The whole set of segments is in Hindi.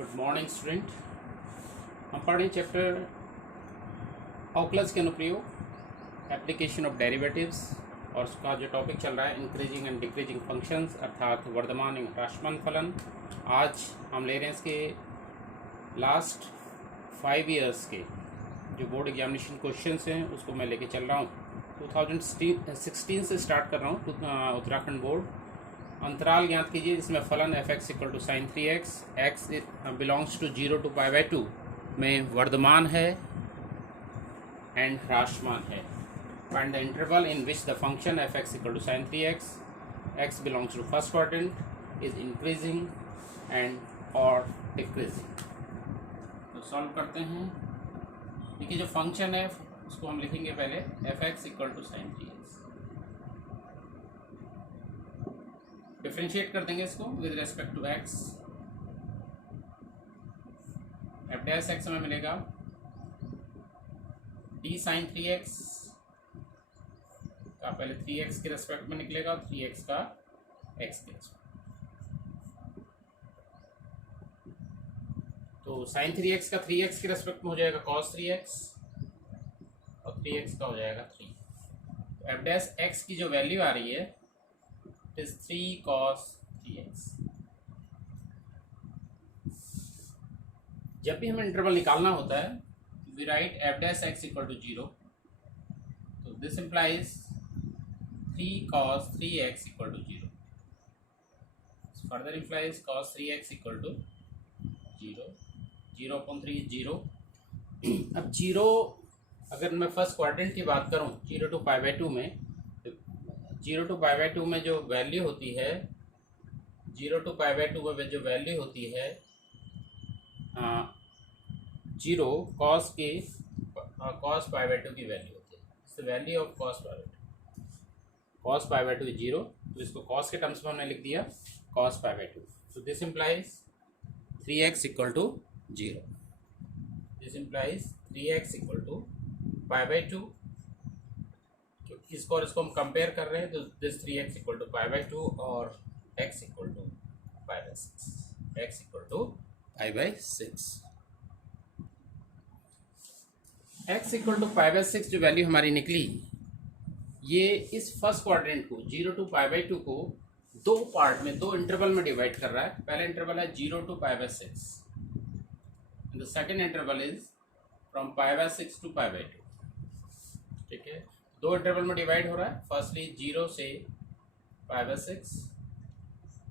Good morning student. हम पढ़ें चैप्टर ऑकलस के अनुप्रयोग एप्लीकेशन ऑफ डेरिवेटिव्स और उसका जो टॉपिक चल रहा है इंक्रीजिंग एंड डिक्रीजिंग फंक्शंस अर्थात वर्धमान एवं ह्रासमान फलन। आज हम ले रहे हैं इसके लास्ट 5 ईयर्स के जो बोर्ड एग्जामिनेशन क्वेश्चंस हैं उसको मैं लेके चल रहा हूँ। 2016 से स्टार्ट कर रहा हूँ उत्तराखंड बोर्ड। अंतराल ज्ञात कीजिए जिसमें फलन f x equal to sine 3x x belongs to 0 to π/2 में वर्धमान है एंड ह्रासमान है। Find the interval in which the function f x equal to sine 3x x belongs to first quadrant is increasing and और डिक्रीजिंग। तो सॉल्व करते हैं। देखिए जो फंक्शन है उसको हम लिखेंगे पहले f x equal to sine 3x। Differentiate कर देंगे इसको with respect to x. F dash x हमें मिलेगा डी साइन 3x का पहले 3x के रेस्पेक्ट में निकलेगा, 3x का x के रेस्पेक्ट। तो साइन 3x का 3x के रेस्पेक्ट में हो जाएगा cos 3x और 3x का हो जाएगा 3। तो एफ डैश एक्स की जो वैल्यू आ रही है is 3 cos 3x। जब भी हमें इंटरवल निकालना होता है we write f dash x equal to 0। तो this implies 3 cos 3x equal to 0। Further implies cos 3x equal to 0। 0/3 is 0। अब 0 अगर मैं फर्स्ट क्वाड्रेंट की बात करूं 0 to π/2 में, 0 to π/2 में जो वैल्यू होती है 0 to π/2 में जो वैल्यू होती है 0 cos π/2 की वैल्यू होती है। It's the value of cos π/2। cos π/2 is 0, तो इसको cos के टर्म्स में हमने लिख दिया cos π/2। तो this implies 3x equal to 0। This implies 3x equal to π/2। इसको और इसको हम कंपेयर कर रहे हैं तो दिस 3x इक्वल टू π/2 और x equal to π/6। x equal to π/6। x equal to π/6 जो वैल्यू हमारी निकली ये इस फर्स्ट क्वाड्रेंट को 0 to π/2 को दो पार्ट में, दो इंटरवल में डिवाइड कर रहा है। पहला इंटरवल है 0 to π/6 and the second interval is from π/6 to π/2। ठीक है, दो इंटरवल में डिवाइड हो रहा है। फर्स्टली 0 से π/6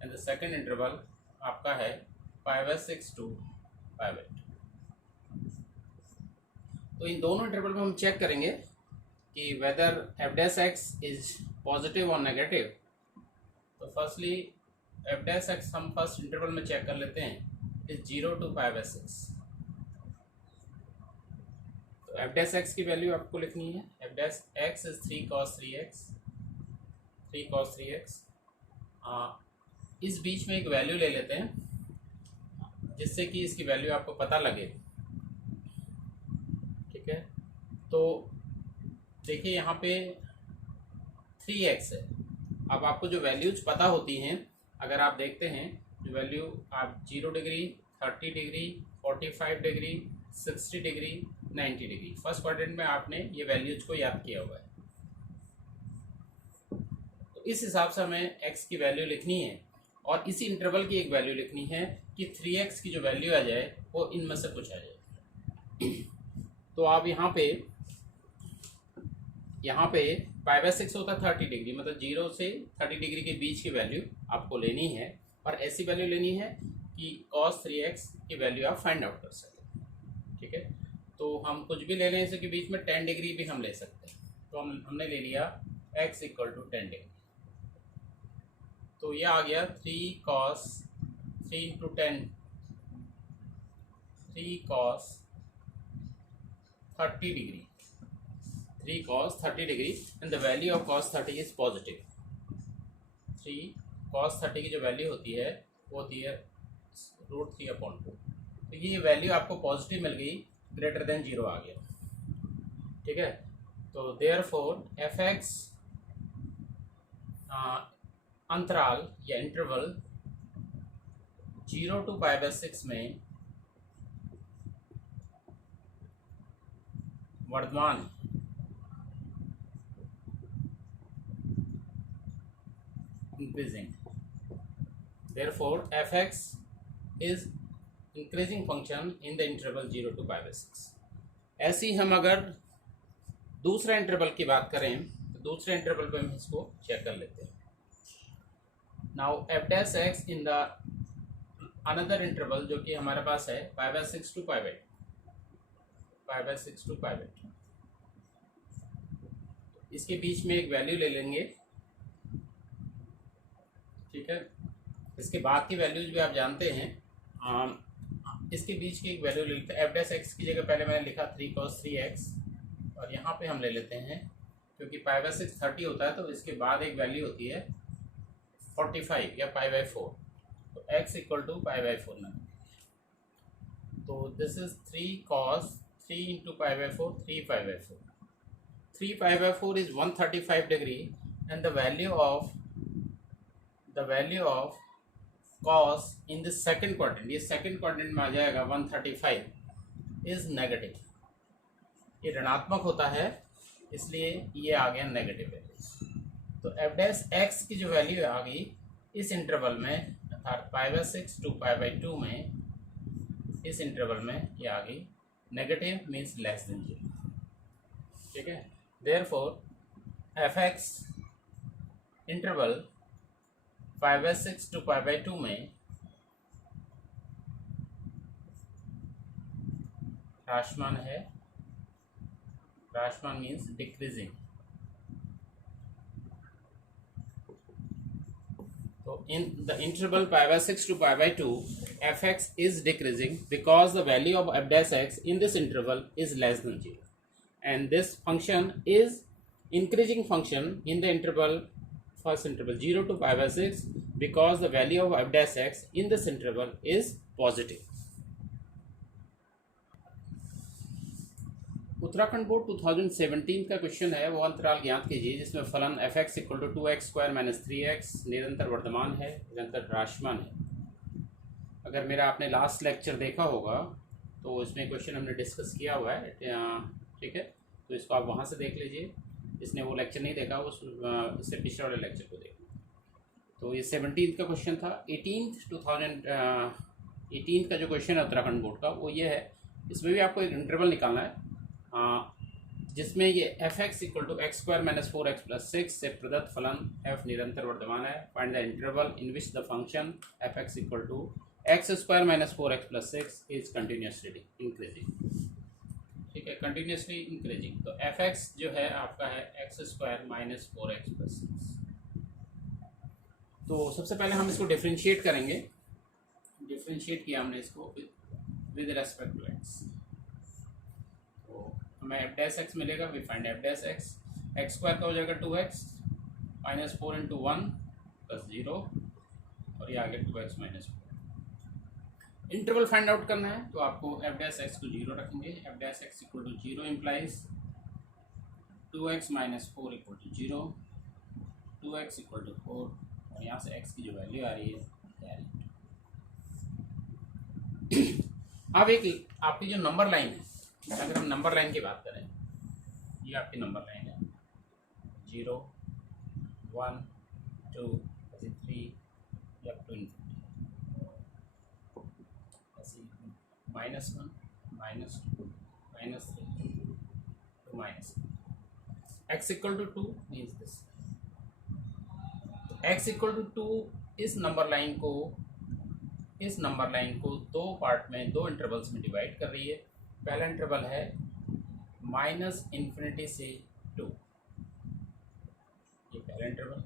एंड द सेकेंड इंटरवल आपका है π/6 टू π/2। तो इन दोनों इंटरवल में हम चेक करेंगे कि whether f dash x is positive और नेगेटिव। तो फर्स्टली एफ डैश एक्स हम फर्स्ट इंटरवल में चेक कर लेते हैं, इज 0 to π/6। तो एफ डैश एक्स की वैल्यू आपको लिखनी है। F dash x is 3 cos 3x। 3 cos 3x। इस बीच में एक वैल्यू ले लेते हैं जिससे कि इसकी वैल्यू आपको पता लगे। ठीक है, तो देखिए यहाँ पे 3x है। अब आपको जो वैल्यूज पता होती हैं, अगर आप देखते हैं जो वैल्यू आप 0 degree, 30 degree, 45 degree, 60 degree, 90 degree, first quadrant में आपने ये वैल्यूज को याद किया हुआ है। तो इस हिसाब से हमें x की वैल्यू लिखनी है और इसी इंटरवल की एक वैल्यू लिखनी है कि 3x की जो वैल्यू आ जाए वो इनमें से कुछ आ जाए। तो आप यहाँ पे π/6 होता है 30 डिग्री, मतलब 0 से 30 डिग्री के बीच की वैल्यू आपको लेनी है और ऐसी वैल्यू लेनी है कि cos 3x की वैल्यू आप फाइंड आउट कर सकें। ठीक है, तो हम कुछ भी ले लें इसके बीच में 10 डिग्री भी हम ले सकते हैं। तो हमने ले लिया x इक्वल टू 10 डिग्री। तो ये आ गया 3 cos 3 into 10, 3 cos 30 degree, 3 cos 30 degree and the value of cos 30 is positive. 3 cos 30 की जो वैल्यू होती है वो होती है √3/2। तो ये वैल्यू आपको पॉजिटिव मिल गई, ग्रेटर देन 0 आ गया। ठीक है, तो देयरफॉर एफ एक्स अंतराल या इंटरवल 0 to π/6 में वर्तमान increasing, therefore fx is increasing function in the interval 0 to pi by 6. ऐसी हम अगर दूसरा इंटरवल की बात करें तो दूसरे इंटरवल पे हम इसको चेक कर लेते हैं. Now f dash x in the another interval जो कि हमारे पास है pi by 6 to pi by 6 to pi by 2. इसके बीच में एक वैल्यू ले लेंगे, ठीक है. इसके बाद की वैल्यूज भी आप जानते हैं. इसके बीच की एक वैल्यू ले लेते हैं. एफ डैश एक्स की जगह पहले मैंने लिखा 3 cos 3x और यहाँ पे हम ले लेते हैं क्योंकि पाई बाय 6 30 होता है तो इसके बाद एक वैल्यू होती है 45 या पाई बाय 4. तो x equal to pi by 4 ना. तो this is 3 cos 3 into pi by 4 3 pi by 4. 3 pi by 4 is 135 degree and the value of cos in the second quadrant, ये सेकंड क्वाड्रेंट में आ जाएगा 135 इज नेगेटिव. ये ऋणात्मक होता है इसलिए ये आ गया नेगेटिव वैल्यू. तो एफ डैश एक्स की जो वैल्यू आ गई इस इंटरवल में अर्थात pi by 6 to pi by 2 में, इस इंटरवल में ये आ गई नेगेटिव मीन्स लेस देन 0. ठीक है. Therefore f x interval pi by 6 to pi by 2 में ह्रासमान है. ह्रासमान मीन्स डिक्रीजिंग. तो in the interval pi by 6 to pi by 2 fx is decreasing because the value of f dash x in this interval is less than 0, and this function is increasing function in the first interval 0 to pi by 6 because the value of f dash x in this interval is positive. Uttarakhand board 2017 का क्वेश्चन है, वो अंतराल ज्ञात कीजिए जिसमें फलन f x equal to 2x square minus 3x निरंतर वर्धमान है, निरंतर ह्रासमान है. अगर मेरा आपने लास्ट लेक्चर देखा होगा तो इसमें क्वेश्चन हमने डिस्कस किया हुआ है, ठीक है. तो इसको आप वहाँ से देख लीजिए. जिसने वो लेक्चर नहीं देखा वो इससे पिछले वाले लेक्चर को देख. तो ये 17 का क्वेश्चन था. 2018 का जो क्वेश्चन है उत्तराखंड बोर्ड का वो ये है. इसमें भी आपको एक इंटरवल निकालना है जिसमें ये f x equal to x square minus 4x plus 6 से प्रदत्त फलन f निरंतर वर्धमान है. Find the interval in which the function f x equal to x square minus 4x plus 6 is continuously increasing. ठीक है, कंटिन्यूसली इंक्रीजिंग. तो एफ एक्स जो है आपका है x square minus 4x plus 6. तो सबसे पहले हम इसको डिफ्रेंशिएट करेंगे. डिफ्रेंशिएट किया हमने इसको विद रेस्पेक्ट टू एक्स. हमें एफ डैश एक्स मिलेगा. We find f dash x. X square का हो जाएगा 2x माइनस 4 इंटू 1 प्लस 0 और ये आगे 2x minus 4. Interval find out करना है तो आपको एफ डैश एक्स को 0 रखेंगे. F dash x equal to 0 implies 2x minus 4 equal to 0, 2x equal to 4 और यहाँ से x की जो वैल्यू आ रही है. अब एक आपकी जो नंबर लाइन है, अगर हम नंबर लाइन की बात करें, ये आपकी नंबर लाइन है 0 1 2 3 अप टू ऐसे -1 -2 -3 to minus. x equal to 2 means this. x equal to 2 इस नंबर लाइन को दो पार्ट में, दो इंटरवल्स में डिवाइड कर रही है. पहला इंटरवल है -∞ से 2, ये पहला इंटरवल,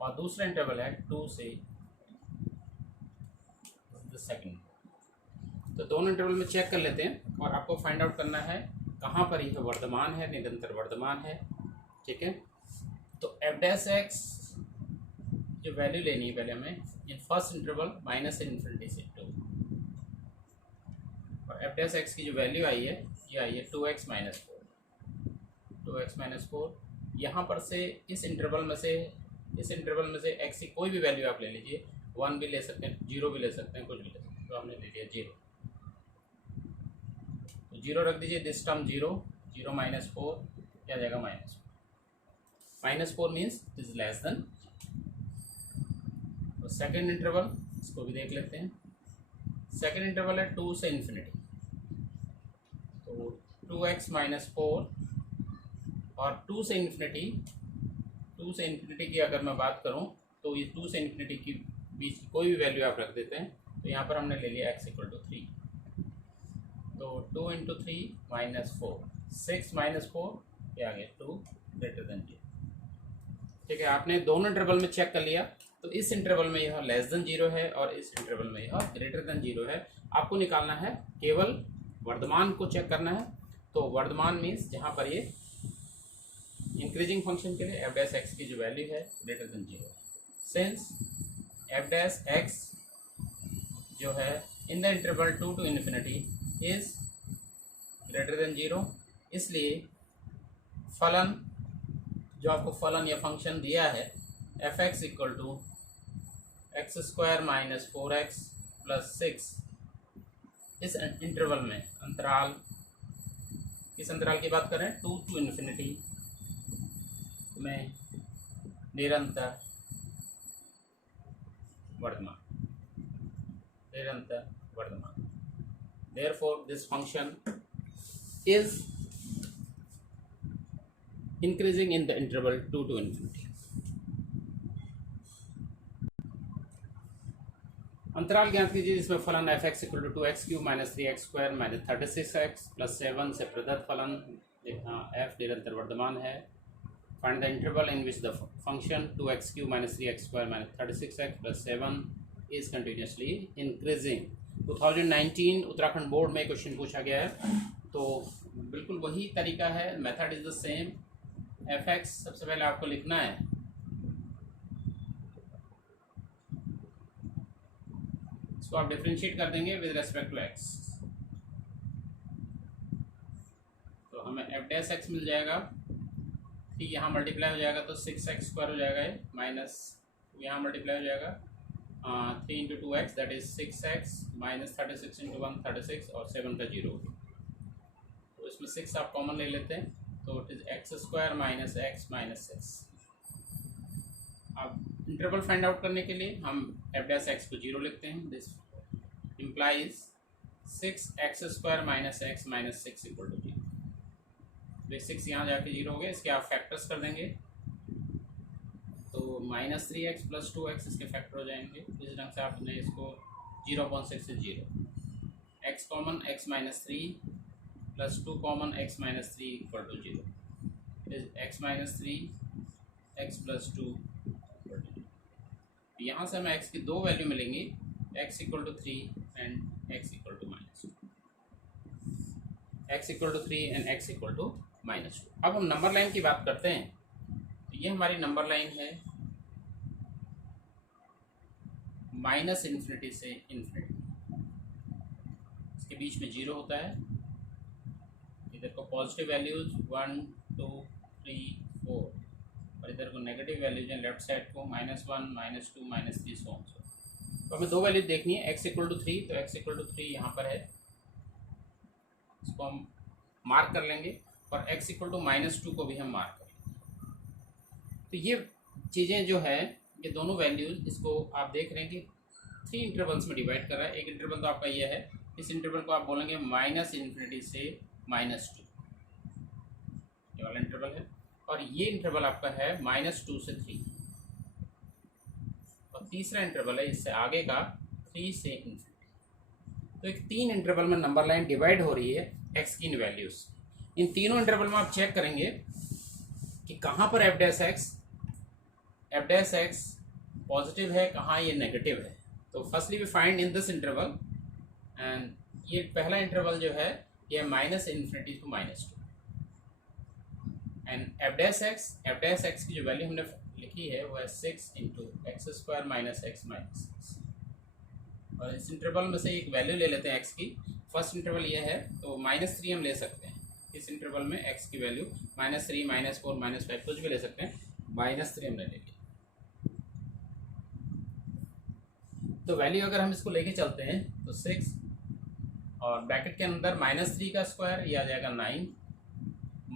और दूसरा इंटरवल है 2 से सेकंड. तो दोनों इंटरवल में चेक कर लेते हैं और आपको फाइंड आउट करना है कहाँ पर यह वर्धमान है, निरंतर वर्धमान है. ठीक है. तो एफ डैश एक्स जो वैल्यू लेनी है पहले हमें इन फर्स्ट इंटरवल -∞ से 2, और एफ डैश एक्स की जो वैल्यू आई है ये आई है 2x माइनस 4. यहाँ पर से इस इंटरवल में से x की कोई भी वैल्यू आप ले लीजिए. 1 भी ले सकते हैं, 0 भी ले सकते हैं, कुछ भी ले सकते हैं. तो हमने ले लिया 0. जीरो रख दीजिए, this term zero, zero minus four क्या जाएगा -4 means it is less than. तो सेकेंड इंटरवल इसको भी देख लेते हैं। सेकेंड इंटरवल है 2 से इन्फिनिटी, तो 2x माइनस 4 और 2 से इन्फिनिटी की अगर मैं बात करूं तो ये 2 से इन्फिनिटी की बीच की कोई भी वैल्यू आप रख देते हैं। तो यहाँ पर हमने ले लिया x इक्वल टू 3, तो 2 इंटू 3 -4, 6 माइनस 4 ये आ गया 2 ग्रेटर देन 0। ठीक है, आपने दोनों इंटरवल में चेक कर लिया, तो इस इंटरवल में यह लेस देन 0 है और इस इंटरवल में यह ग्रेटर देन 0 है। आपको निकालना है, केवल वर्धमान को चेक करना है। तो वर्धमान मीन्स जहाँ पर ये इंक्रीजिंग फंक्शन के लिए एफ डैश एक्स की जो वैल्यू है ग्रेटर देन 0 है। सिंस एफ डैश एक्स जो है in the interval 2 to infinity is greater than 0, इसलिए फलन जो आपको फलन या फंक्शन दिया है f x equal to x square minus 4x plus 6, इस इंटरवल में अंतराल, किस अंतराल की बात करें, 2 टू इन्फिनिटी में निरंतर Varthaman, therefore this function is increasing in the interval 2 to infinity। अंतराल ज्ञात कीजिए जिसमें फलन f x equal to 2x cube minus 3x square minus 36x plus 7 से प्रदत्त फलन एफ निरंतर वर्धमान है। Find the interval in which the function 2x cube minus 3x square minus 36x plus 7 is continuously increasing. 2019 Uttarakhand board में क्वेश्चन पूछा गया है, तो बिल्कुल वही तरीका है, method is the same. F x सबसे पहले आपको लिखना है, इसको आप डिफरेंशिएट कर देंगे विद रेस्पेक्ट टू एक्स, तो हमें एफ डैश एक्स मिल जाएगा। ठीक, यहाँ मल्टीप्लाई हो जाएगा तो 6x स्क्वायर हो जाएगा, ये माइनस यहाँ मल्टीप्लाई हो जाएगा 3 into 2x that is 6x minus 36 into 1 36 और 7 का 0, तो इसमें 6 आप कॉमन ले लेते हैं, तो it is x square minus x minus 6। अब इंटरवल फाइंड आउट करने के लिए हम एफ डैश एक्स को 0 लिखते हैं। This implies 6x square minus x minus 6 equal to 0। तो 6 यहाँ जाके 0 हो गए, इसके आप फैक्टर्स कर देंगे तो -3x प्लस 2x इसके फैक्टर हो जाएंगे। इस ढंग से आपने इसको 0.6 से 0, x common x minus 3 plus 2 common x minus 3 equal to 0, x minus 3 x plus 2 equal to 0। यहाँ से हमें x की दो वैल्यू मिलेंगी, x equal to 3 and x equal to -2, x equal to 3 and x equal to -2। अब हम नंबर लाइन की बात करते हैं, तो ये हमारी नंबर लाइन है माइनस इन्फिनिटी से इन्फिनिटी, इसके बीच में 0 होता है। इधर को पॉजिटिव वैल्यूज 1 2 3 4 और इधर को नेगेटिव वैल्यूज हैं लेफ्ट साइड को -1 -2 -3 सो ऑन। तो हमें दो वैल्यू देखनी है, x इक्वल टू 3, तो x इक्वल टू 3 यहाँ पर है, इसको हम मार्क कर लेंगे और x इक्वल टू -2 को भी हम मार्क करेंगे। तो ये चीज़ें जो है, ये दोनों वैल्यूज, इसको आप देख रहे हैं कि 3 इंटरवल्स में डिवाइड कर रहा है। एक इंटरवल तो आपका ये है, इस इंटरवल को आप बोलेंगे माइनस इन्फिनिटी से -2, ये वाला इंटरवल है, और ये इंटरवल आपका है -2 से 3, और तीसरा इंटरवल है इससे आगे का 3 से इन्फिनिटी। तो एक 3 इंटरवल में नंबर लाइन डिवाइड हो रही है x की इन वैल्यूज। इन तीनों इंटरवल में आप चेक करेंगे कि कहाँ पर एफ डैश एक्स पॉजिटिव है, कहाँ ये नेगेटिव है। तो firstly we find in this interval, and ये पहला इंटरवल जो है ये minus infinity to -2, and f dash x की जो वैल्यू हमने लिखी है वो है 6 into x square minus x minus 6। और इस इंटरवल में से एक वैल्यू ले लेते हैं x की। फर्स्ट इंटरवल ये है, तो -3 हम ले सकते हैं। इस इंटरवल में x की वैल्यू -3 -4 -5 कुछ भी ले सकते हैं, -3 हमने ले लिया। तो वैल्यू अगर हम इसको लेके चलते हैं तो 6 और ब्रैकेट के अंदर -3 का स्क्वायर ये आ जाएगा 9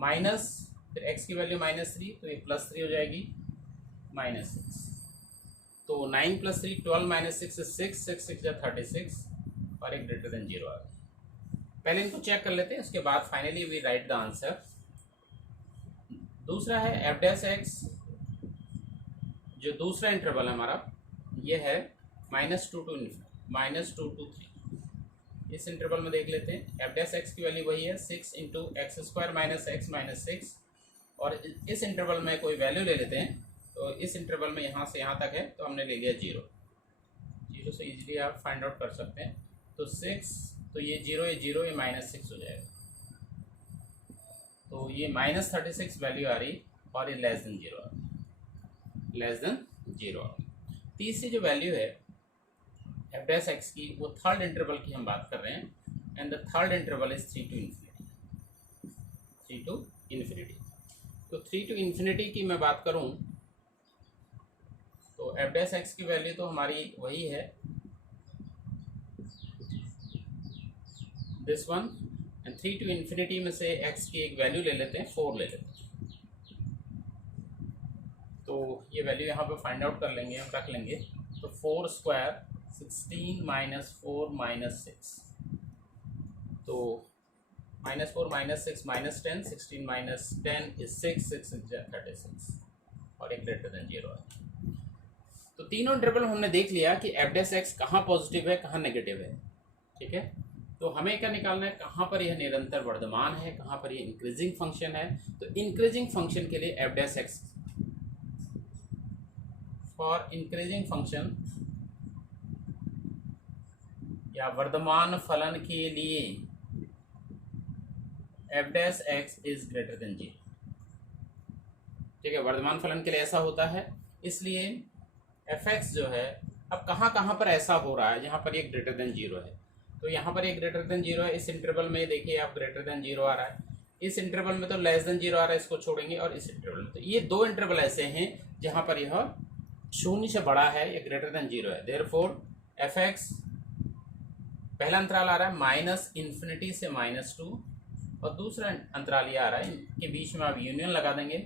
माइनस फिर x की वैल्यू -3 तो ये +3 हो जाएगी -6। तो 9 + 3 12 - 6 6 6 6 या 36 और एक ग्रेटर देन 0 आ गया। पहले इनको चेक कर लेते हैं, उसके बाद finally we write the answer. दूसरा है f डैश x, जो दूसरा इंटरवल है हमारा ये है -2 to 3। इस इंटरवल में देख लेते हैं f डैश x की वैल्यू वही है 6 × x² - x - 6 और इस इंटरवल में कोई वैल्यू ले लेते हैं। तो इस इंटरवल में यहाँ से यहाँ तक है तो हमने ले लिया 0 से इजीली आप फाइंड आउट कर सकते हैं। तो 6 तो ये 0 ये -6 हो जाएगा, तो ये -36 वैल्यू आ रही और ये लेस देन 0 आ रही, लेस देन 0 आ रही। तीसरी जो वैल्यू है f डैश x की वो थर्ड इंटरवल की हम बात कर रहे हैं and the third interval is 3 to infinity। तो 3 to infinity की मैं बात करूं तो f डैश x की वैल्यू तो हमारी वही है this one and 3 to infinity में से x की एक वैल्यू ले लेते हैं 4 ले लेते हैं। तो ये वैल्यू यहाँ पे फाइंड आउट कर लेंगे, हम रख लेंगे। तो 4 स्क्वायर 16 - 4 - 6 तो -4 - 6 -10 16 - 10 is 6 6 6 36 और एक ग्रेटर देन 0 है। तो तीनों इंटरवल हमने देख लिया कि f डैश x कहाँ पॉजिटिव है कहाँ नेगेटिव है, ठीक है। तो हमें क्या निकालना है, कहाँ पर यह निरंतर वर्धमान है, कहाँ पर यह इंक्रीजिंग फंक्शन है। तो इंक्रीजिंग फंक्शन के लिए f dash x, for increasing function या वर्धमान फलन के लिए f dash x is greater than 0, ठीक है। वर्धमान फलन के लिए ऐसा होता है, इसलिए fx जो है अब कहाँ कहाँ पर ऐसा हो रहा है जहाँ पर ये ग्रेटर देन 0 है। तो यहाँ पर ये ग्रेटर देन 0 है, इस इंटरवल में देखिए आप ग्रेटर देन 0 आ रहा है, इस इंटरवल में तो लेस देन 0 आ रहा है, इसको छोड़ेंगे। और इस इंटरवल में तो ये दो इंटरवल ऐसे हैं जहाँ पर यह 0 से बड़ा है या ग्रेटर देन 0 है। देयरफॉर fx पहला अंतराल आ रहा है -∞ से -2 और दूसरा अंतराल ये आ रहा है, इनके बीच में आप यूनियन लगा देंगे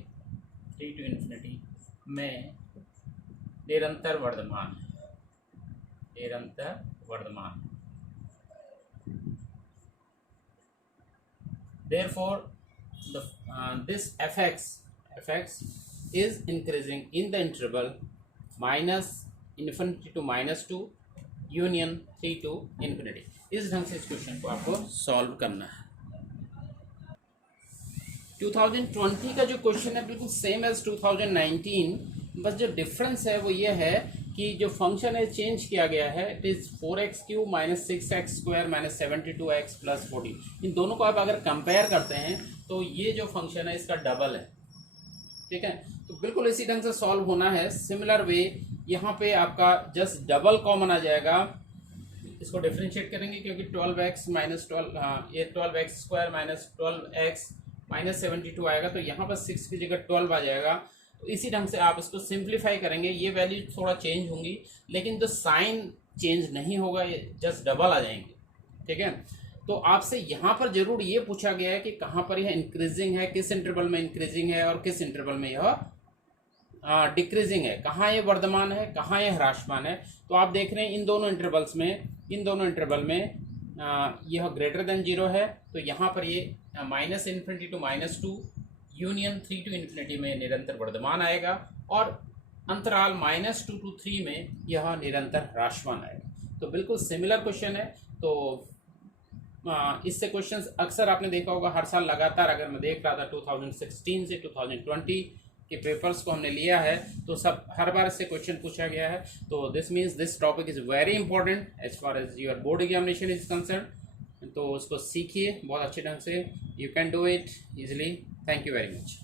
3 to infinity में निरंतर वर्धमान, निरंतर Varthaman. Therefore this fx is increasing in the interval -∞ to -2 union 3 to infinity। इस ढंग से इस क्वेश्चन को आपको सॉल्व करना है। 2020 का जो क्वेश्चन है बिल्कुल सेम एज 2019, बस जो डिफरेंस है वो ये है कि जो फंक्शन है चेंज किया गया है। It is 4x³ - 6x² - 72x + 40। इन दोनों को आप अगर कंपेयर करते हैं तो ये जो फंक्शन है इसका डबल है, ठीक है। तो बिल्कुल इसी ढंग से सॉल्व होना है। सिमिलर वे यहाँ पे आपका जस्ट डबल कॉमन आ जाएगा, इसको डिफ्रेंशिएट करेंगे क्योंकि 12x - 12 ये 12x² - 12x - 72 आएगा, तो यहाँ पर 6 की जगह 12 आ जाएगा। तो इसी ढंग से आप इसको सिंप्लीफाई करेंगे, ये वैल्यू थोड़ा चेंज होंगी लेकिन जो साइन चेंज नहीं होगा, ये जस्ट डबल आ जाएंगे, ठीक है। तो आपसे यहाँ पर जरूर ये पूछा गया है कि कहाँ पर यह इंक्रीजिंग है, किस इंटरवल में इंक्रीजिंग है और किस इंटरवल में यह डिक्रीजिंग है, कहाँ ये वर्धमान है कहाँ ये ह्रासमान है। तो आप देख रहे हैं इन दोनों इंटरवल में यह ग्रेटर देन 0 है, तो यहाँ पर ये -∞ to -2 यूनियन 3 to infinity में निरंतर वर्धमान आएगा और अंतराल -2 to 3 में यह निरंतर ह्रासमान आएगा। तो बिल्कुल सिमिलर क्वेश्चन है। तो इससे क्वेश्चंस अक्सर आपने देखा होगा, हर साल लगातार अगर मैं देख रहा था 2016 से 2020 के पेपर्स को हमने लिया है तो सब हर बार इससे क्वेश्चन पूछा गया है। तो this means this topic is very important as far as your board examination is concern. तो उसको सीखिए बहुत अच्छे ढंग से, you can do it easily. Thank you very much.